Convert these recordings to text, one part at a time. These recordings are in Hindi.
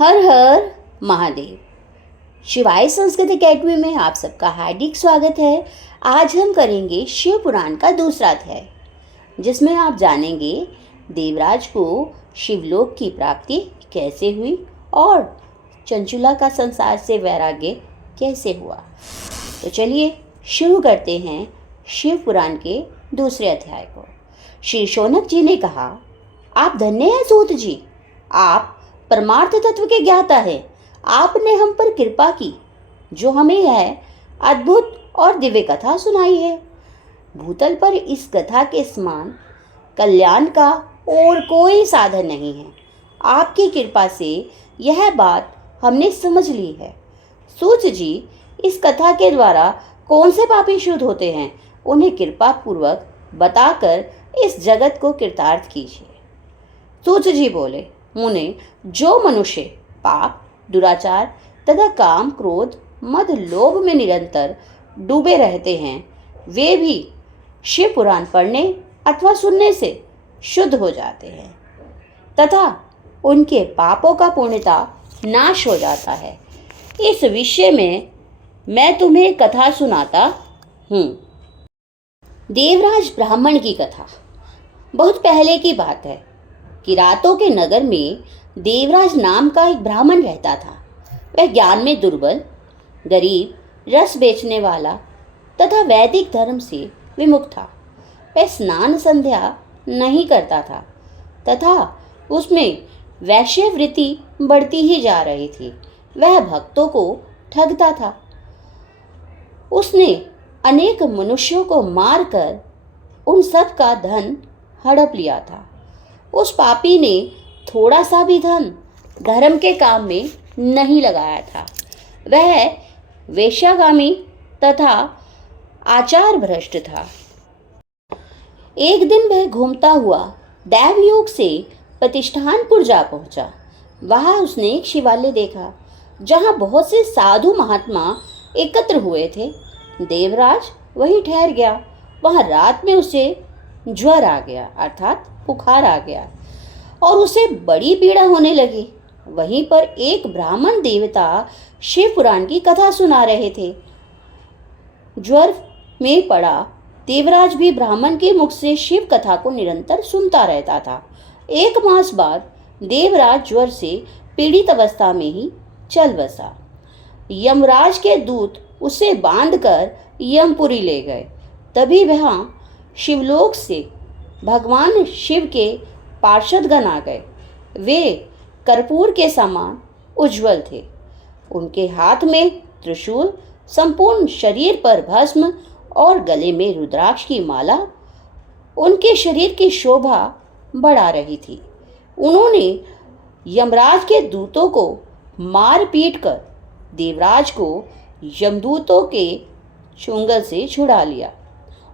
हर हर महादेव। शिवाय संस्कृत एकेडमी में आप सबका हार्दिक स्वागत है। आज हम करेंगे शिव पुराण का दूसरा अध्याय, जिसमें आप जानेंगे देवराज को शिवलोक की प्राप्ति कैसे हुई और चंचुला का संसार से वैराग्य कैसे हुआ। तो चलिए शुरू करते हैं शिव पुराण के दूसरे अध्याय को। श्री शौनक जी ने कहा, आप धन्य हैं सूत जी, आप परमार्थ तत्व के ज्ञाता है। आपने हम पर कृपा की, जो हमें यह अद्भुत और दिव्य कथा सुनाई है। भूतल पर इस कथा के समान कल्याण का और कोई साधन नहीं है। आपकी कृपा से यह बात हमने समझ ली है। सूत जी, इस कथा के द्वारा कौन से पापी शुद्ध होते हैं, उन्हें कृपा पूर्वक बताकर इस जगत को कृतार्थ कीजिए। सूत जी बोले, मुने, जो मनुष्य पाप, दुराचार तथा काम, क्रोध, मद, लोभ में निरंतर डूबे रहते हैं, वे भी शिव पुराण पढ़ने अथवा सुनने से शुद्ध हो जाते हैं तथा उनके पापों का पूर्णता नाश हो जाता है। इस विषय में मैं तुम्हें कथा सुनाता हूँ। देवराज ब्राह्मण की कथा। बहुत पहले की बात है कि रातों के नगर में देवराज नाम का एक ब्राह्मण रहता था। वह ज्ञान में दुर्बल, गरीब, रस बेचने वाला तथा वैदिक धर्म से विमुख था। वह स्नान संध्या नहीं करता था तथा उसमें वैश्यवृत्ति बढ़ती ही जा रही थी। वह भक्तों को ठगता था। उसने अनेक मनुष्यों को मारकर उन सब का धन हड़प लिया था। उस पापी ने थोड़ा सा भी धन धर्म के काम में नहीं लगाया था। वह वेश्यागामी तथा आचार भ्रष्ट था। एक दिन वह घूमता हुआ दैवयोग से प्रतिष्ठानपुर जा पहुंचा। वहां उसने एक शिवालय देखा, जहां बहुत से साधु महात्मा एकत्र हुए थे। देवराज वहीं ठहर गया। वहां रात में उसे ज्वर आ गया, अर्थात बुखार आ गया और उसे बड़ी पीड़ा होने लगी। वहीं पर एक ब्राह्मण देवता शिव पुराण की कथा सुना रहे थे। ज्वर में पड़ा देवराज भी ब्राह्मण के मुख से शिव कथा को निरंतर सुनता रहता था। 1 मास बाद देवराज ज्वर से पीड़ित अवस्था में ही चल बसा। यमराज के दूत उसे बांधकर यमपुरी ले गए। तभी वहां शिवलोक से भगवान शिव के पार्षदगण आ गए। वे कर्पूर के समान उज्जवल थे। उनके हाथ में त्रिशूल, संपूर्ण शरीर पर भस्म और गले में रुद्राक्ष की माला उनके शरीर की शोभा बढ़ा रही थी। उन्होंने यमराज के दूतों को मार पीट कर देवराज को यमदूतों के चुंगल से छुड़ा लिया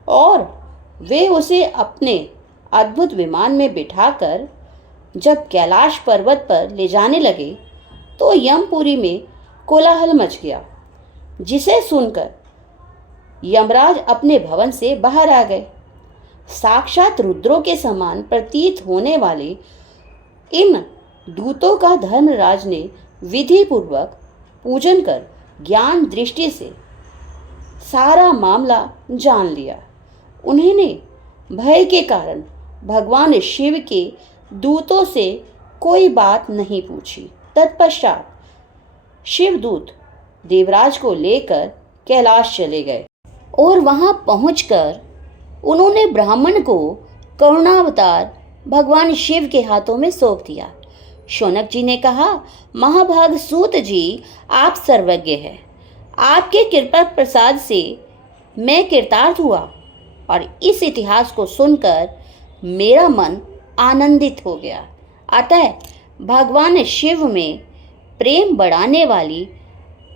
और वे उसे अपने अद्भुत विमान में बिठाकर जब कैलाश पर्वत पर ले जाने लगे तो यमपुरी में कोलाहल मच गया, जिसे सुनकर यमराज अपने भवन से बाहर आ गए। साक्षात रुद्रों के समान प्रतीत होने वाले इन दूतों का धर्मराज ने विधि पूर्वक पूजन कर ज्ञान दृष्टि से सारा मामला जान लिया। उन्होंने भय के कारण भगवान शिव के दूतों से कोई बात नहीं पूछी। तत्पश्चात शिवदूत देवराज को लेकर कैलाश चले गए और वहां पहुंचकर उन्होंने ब्राह्मण को करुणावतार भगवान शिव के हाथों में सौंप दिया। शौनक जी ने कहा, महाभाग सूत जी, आप सर्वज्ञ हैं। आपके कृपा प्रसाद से मैं कृतार्थ हुआ और इस इतिहास को सुनकर मेरा मन आनंदित हो गया। अतः भगवान शिव में प्रेम बढ़ाने वाली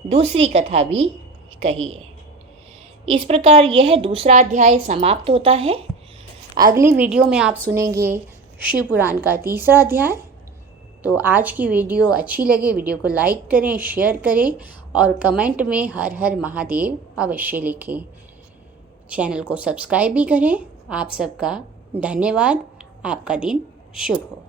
दूसरी कथा भी कहिए। इस प्रकार यह दूसरा अध्याय समाप्त होता है। अगली वीडियो में आप सुनेंगे शिव पुराण का तीसरा अध्याय। तो आज की वीडियो अच्छी लगे, वीडियो को लाइक करें, शेयर करें और कमेंट में हर हर महादेव अवश्य लिखें। चैनल को सब्सक्राइब भी करें। आप सबका धन्यवाद। आपका दिन शुभ हो।